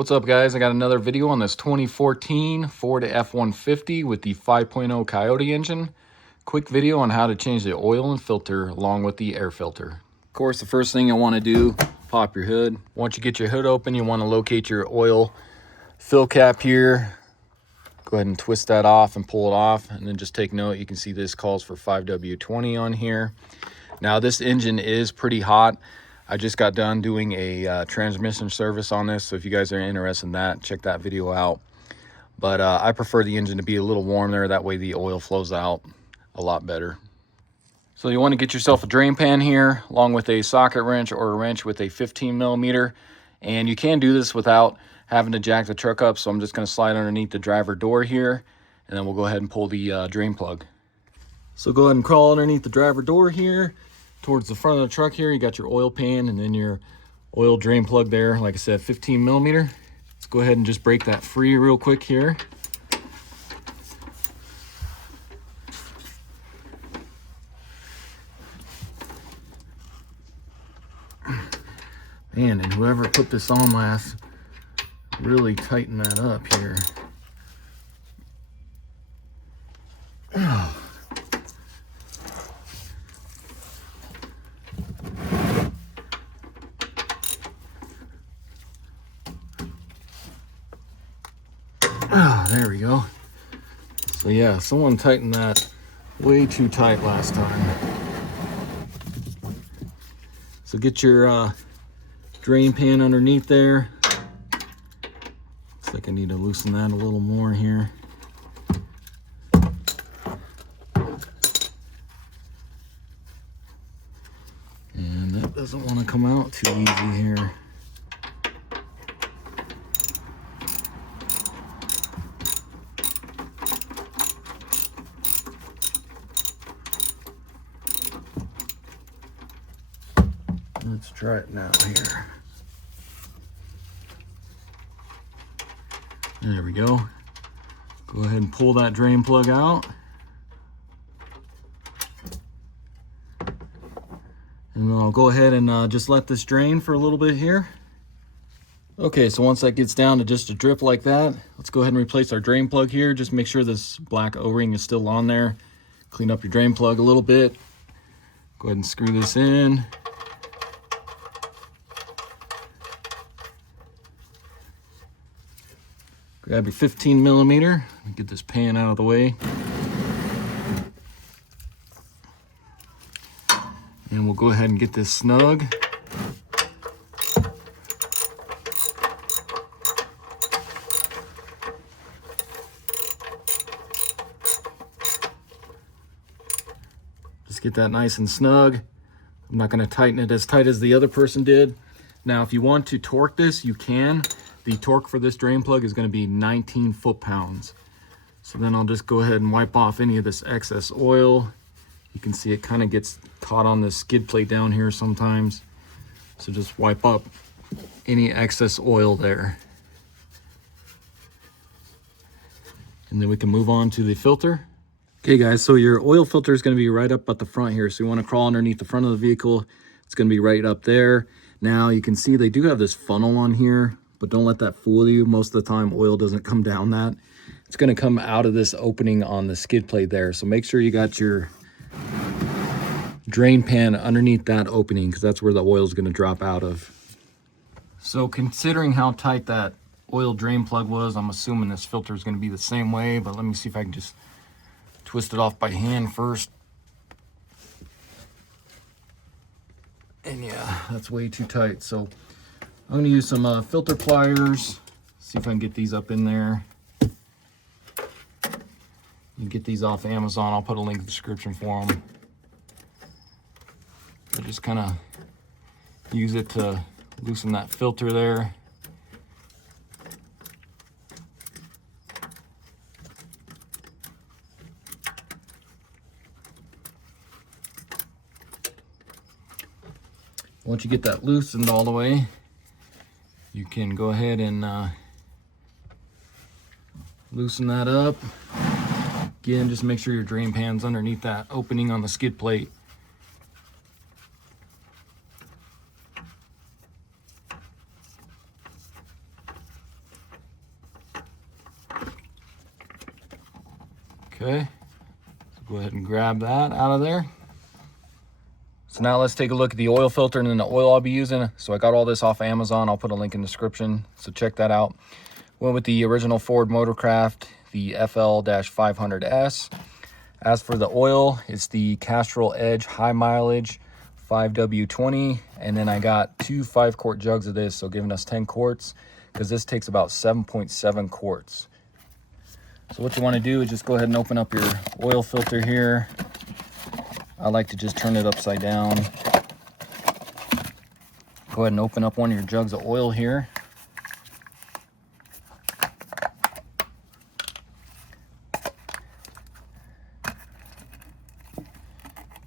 What's up, guys? I got another video on this 2014 Ford F-150 with the 5.0 Coyote engine. Quick video on how to change the oil and filter along with the air filter. Of course, the first thing you want to do, pop your hood. Once you get your hood open, you want to locate your oil fill cap here. Go ahead and twist that off and pull it off, and then just take note. You can see this calls for 5W20 on here. Now, this engine is pretty hot. I just got done doing a transmission service on this, so if you guys are interested in that, check that video out. But I prefer the engine to be a little warm there. That way the oil flows out a lot better. So you want to get yourself a drain pan here, along with a socket wrench or a wrench with a 15mm. And you can do this without having to jack the truck up, so I'm just going to slide underneath the driver door here, and then we'll go ahead and pull the drain plug. So go ahead and crawl underneath the driver door here. Towards the front of the truck here, you got your oil pan and then your oil drain plug there. Like I said, 15mm. Let's go ahead and just break that free real quick here. Man, and whoever put this on last really tightened that up here. Oh. Ah, there we go. So yeah, someone tightened that way too tight last time. So get your drain pan underneath there. Looks like I need to loosen that a little more here. And that doesn't want to come out too easy here. Let's try it now here. There we go. Go ahead and pull that drain plug out. And then I'll go ahead and just let this drain for a little bit here. Okay, so once that gets down to just a drip like that, let's go ahead and replace our drain plug here. Just make sure this black O-ring is still on there. Clean up your drain plug a little bit. Go ahead and screw this in. Grab your 15mm, get this pan out of the way. And we'll go ahead and get this snug. Just get that nice and snug. I'm not going to tighten it as tight as the other person did. Now, if you want to torque this, you can. The torque for this drain plug is going to be 19 foot-pounds. So then I'll just go ahead and wipe off any of this excess oil. You can see it kind of gets caught on the skid plate down here sometimes. So just wipe up any excess oil there. And then we can move on to the filter. Okay guys, so your oil filter is going to be right up at the front here. So you want to crawl underneath the front of the vehicle. It's going to be right up there. Now you can see they do have this funnel on here, but don't let that fool you. Most of the time oil doesn't come down that. It's going to come out of this opening on the skid plate there. So make sure you got your drain pan underneath that opening, because that's where the oil is going to drop out of. So considering how tight that oil drain plug was, I'm assuming this filter is going to be the same way, but let me see if I can just twist it off by hand first. And yeah, that's way too tight. So I'm going to use some filter pliers, see if I can get these up in there. You can get these off Amazon. I'll put a link in the description for them. I just kind of use it to loosen that filter there. Once you get that loosened all the way, you can go ahead and loosen that up. Again, just make sure your drain pan's underneath that opening on the skid plate. Okay, so go ahead and grab that out of there. So now let's take a look at the oil filter and then the oil I'll be using. So I got all this off Amazon. I'll put a link in the description, so check that out. Went with the original Ford Motorcraft, the FL-500S. As for the oil, it's the Castrol Edge High Mileage 5W20. And then I got 2 5-quart jugs of this, so giving us 10 quarts, because this takes about 7.7 quarts. So what you want to do is just go ahead and open up your oil filter here. I like to just turn it upside down. Go ahead and open up one of your jugs of oil here.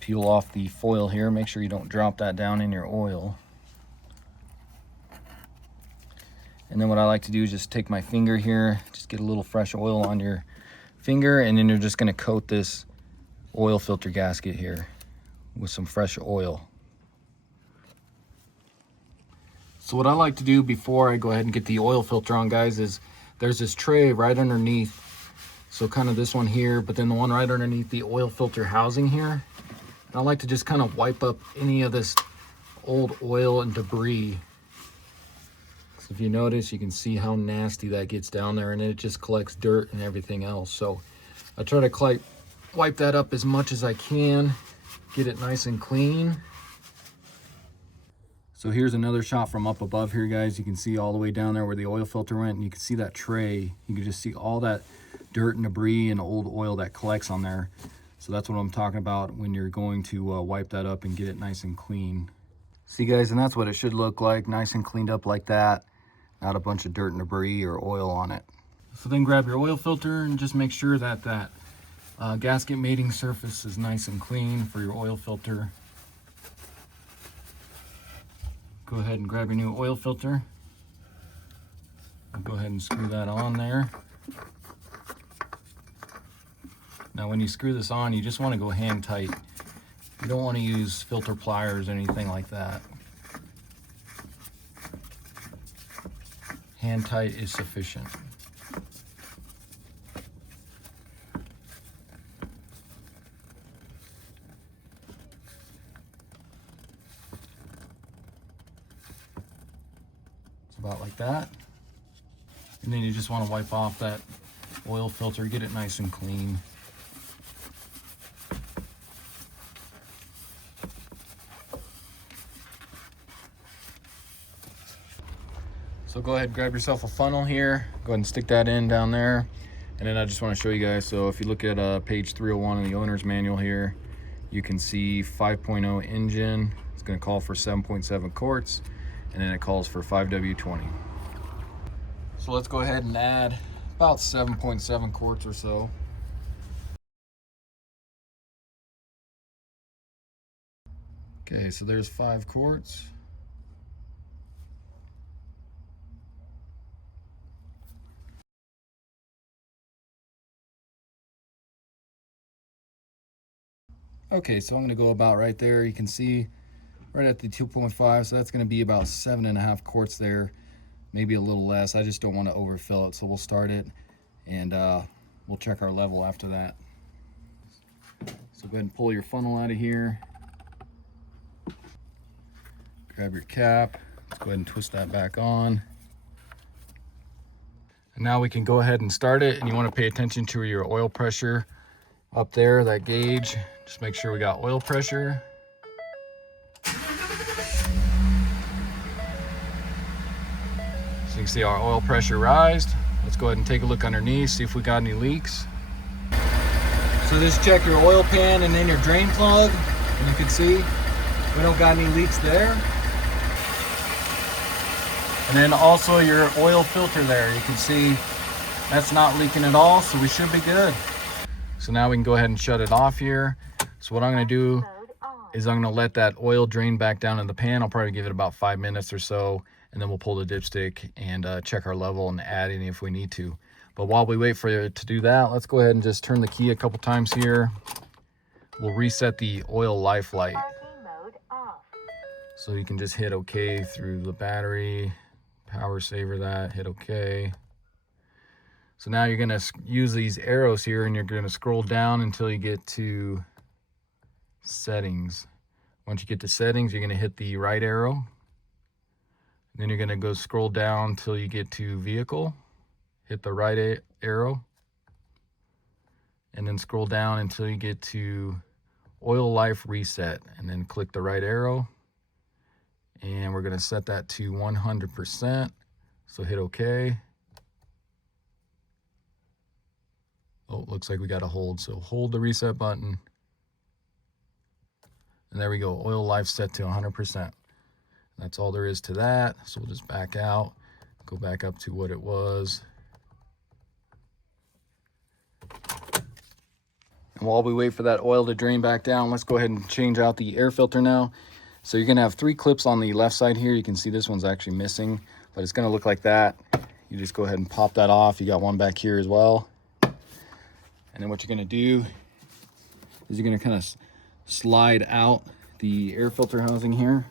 Peel off the foil here. Make sure you don't drop that down in your oil. And then what I like to do is just take my finger here, just get a little fresh oil on your finger, and then you're just going to coat this oil filter gasket here with some fresh oil. So what I like to do before I go ahead and get the oil filter on, guys, is there's this tray right underneath. So kind of this one here, but then the one right underneath the oil filter housing here. And I like to just kind of wipe up any of this old oil and debris. So if you notice, you can see how nasty that gets down there, and it just collects dirt and everything else. So I try to wipe that up as much as I can, get it nice and clean. So here's another shot from up above here, guys. You can see all the way down there where the oil filter went, and you can see that tray. You can just see all that dirt and debris and old oil that collects on there. So that's what I'm talking about when you're going to wipe that up and get it nice and clean. See, guys, and that's what it should look like, nice and cleaned up like that. Not a bunch of dirt and debris or oil on it. So then grab your oil filter and just make sure that gasket mating surface is nice and clean for your oil filter. Go ahead and grab your new oil filter. Go ahead and screw that on there. Now when you screw this on, you just want to go hand tight. You don't want to use filter pliers or anything like that. Hand tight is sufficient. It's about like that. And then you just want to wipe off that oil filter, get it nice and clean. So go ahead and grab yourself a funnel here. Go ahead and stick that in down there. And then I just want to show you guys, so if you look at page 301 in the owner's manual here, you can see 5.0 engine. It's going to call for 7.7 quarts, and then it calls for 5W20. So let's go ahead and add about 7.7 quarts or so. Okay, so there's 5 quarts. Okay, so I'm going to go about right there. You can see right at the 2.5, so that's going to be about 7.5 quarts there, maybe a little less. I just don't want to overfill it, so we'll start it, and we'll check our level after that. So go ahead and pull your funnel out of here. Grab your cap. Let's go ahead and twist that back on. And now we can go ahead and start it, and you want to pay attention to your oil pressure up there, that gauge. Just make sure we got oil pressure. So you can see our oil pressure rised. Let's go ahead and take a look underneath, see if we got any leaks. So just check your oil pan and then your drain plug, and you can see we don't got any leaks there. And then also your oil filter there, you can see that's not leaking at all, so we should be good. So now we can go ahead and shut it off here. So what I'm going to do is I'm going to let that oil drain back down in the pan. I'll probably give it about 5 minutes or so, and then we'll pull the dipstick and check our level and add any if we need to. But while we wait for it to do that, let's go ahead and just turn the key a couple times here. We'll reset the oil life light. So you can just hit OK through the battery, power saver that, hit OK. So now you're gonna use these arrows here and you're gonna scroll down until you get to settings. Once you get to settings, you're gonna hit the right arrow. Then you're gonna go scroll down until you get to vehicle, hit the right arrow, and then scroll down until you get to oil life reset, and then click the right arrow. And we're gonna set that to 100%. So hit OK. Oh, looks like we got to hold. So hold the reset button. And there we go. Oil life set to 100%. That's all there is to that. So we'll just back out, go back up to what it was. And while we wait for that oil to drain back down, let's go ahead and change out the air filter now. So you're gonna have 3 clips on the left side here. You can see this one's actually missing, but it's gonna look like that. You just go ahead and pop that off. You got one back here as well. And then what you're gonna do is you're gonna kind of slide out the air filter housing here.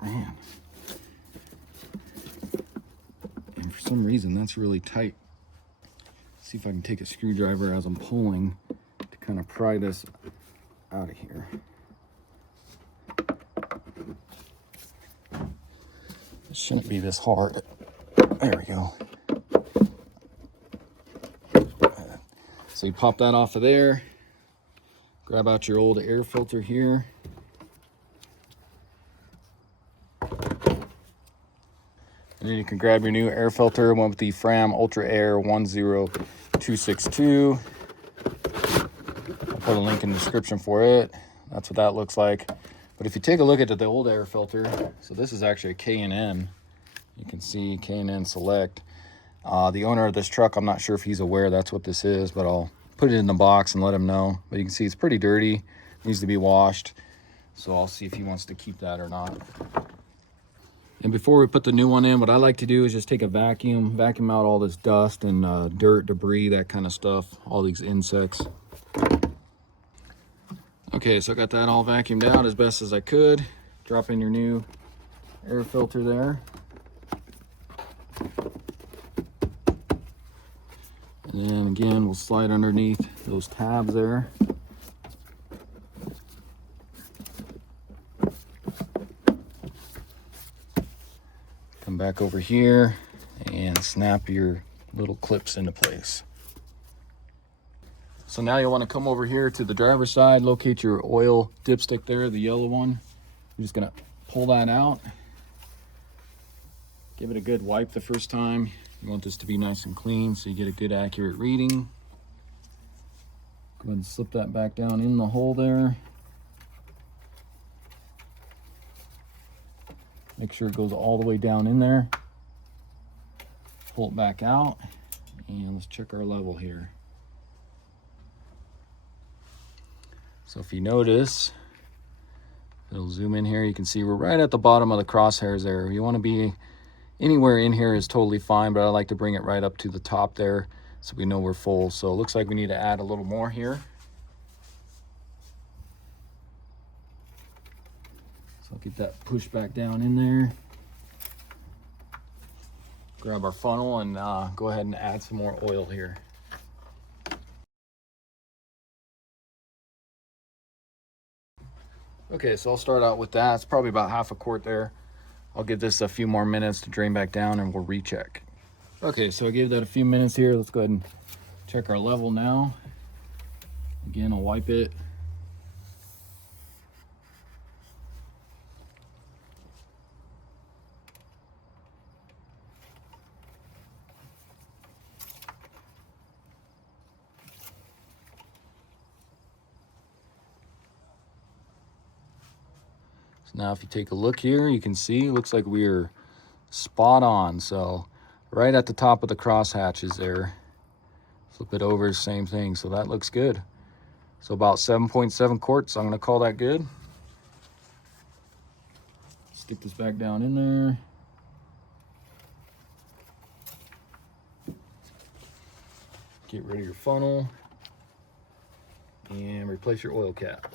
Man. And for some reason, that's really tight. Let's see if I can take a screwdriver as I'm pulling to kind of pry this out of here. It shouldn't be this hard. There we go. So you pop that off of there, grab out your old air filter here. And then you can grab your new air filter, one with the Fram Ultra Air 10262. I'll put a link in the description for it. That's what that looks like. But if you take a look at the old air filter, so this is actually a K&N. You can see K&N Select. The owner of this truck, I'm not sure if he's aware that's what this is, but I'll put it in the box and let him know. But you can see it's pretty dirty, needs to be washed. So I'll see if he wants to keep that or not. And before we put the new one in, what I like to do is just take a vacuum out all this dust and dirt, debris, that kind of stuff, all these insects. Okay, so I got that all vacuumed out as best as I could. Drop in your new air filter there. And then again, we'll slide underneath those tabs there. Come back over here and snap your little clips into place. So now you'll want to come over here to the driver's side, locate your oil dipstick there, the yellow one. You're just gonna pull that out. Give it a good wipe the first time. You want this to be nice and clean so you get a good accurate reading. Go ahead and slip that back down in the hole there. Make sure it goes all the way down in there. Pull it back out and let's check our level here. So if you notice, it'll zoom in here, you can see we're right at the bottom of the crosshairs there. You want to be anywhere in here is totally fine, but I like to bring it right up to the top there so we know we're full. So it looks like we need to add a little more here. So I'll get that pushed back down in there. Grab our funnel and go ahead and add some more oil here. Okay, so I'll start out with that. It's probably about half a quart there. I'll give this a few more minutes to drain back down and we'll recheck. Okay, so I gave that a few minutes here. Let's go ahead and check our level now. Again, I'll wipe it. Now if you take a look here, you can see it looks like we're spot on. So right at the top of the cross hatches there. Flip it over, same thing. So that looks good. So about 7.7 quarts. I'm going to call that good. Stick this back down in there. Get rid of your funnel and replace your oil cap.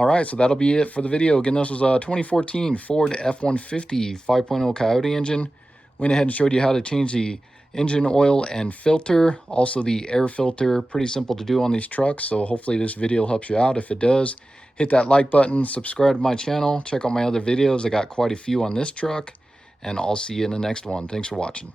All right, so that'll be it for the video. Again, this was a 2014 Ford F-150 5.0 Coyote engine. Went ahead and showed you how to change the engine oil and filter, also the air filter. Pretty simple to do on these trucks, so hopefully this video helps you out. If it does, hit that like button, subscribe to my channel, check out my other videos. I got quite a few on this truck, and I'll see you in the next one. Thanks for watching.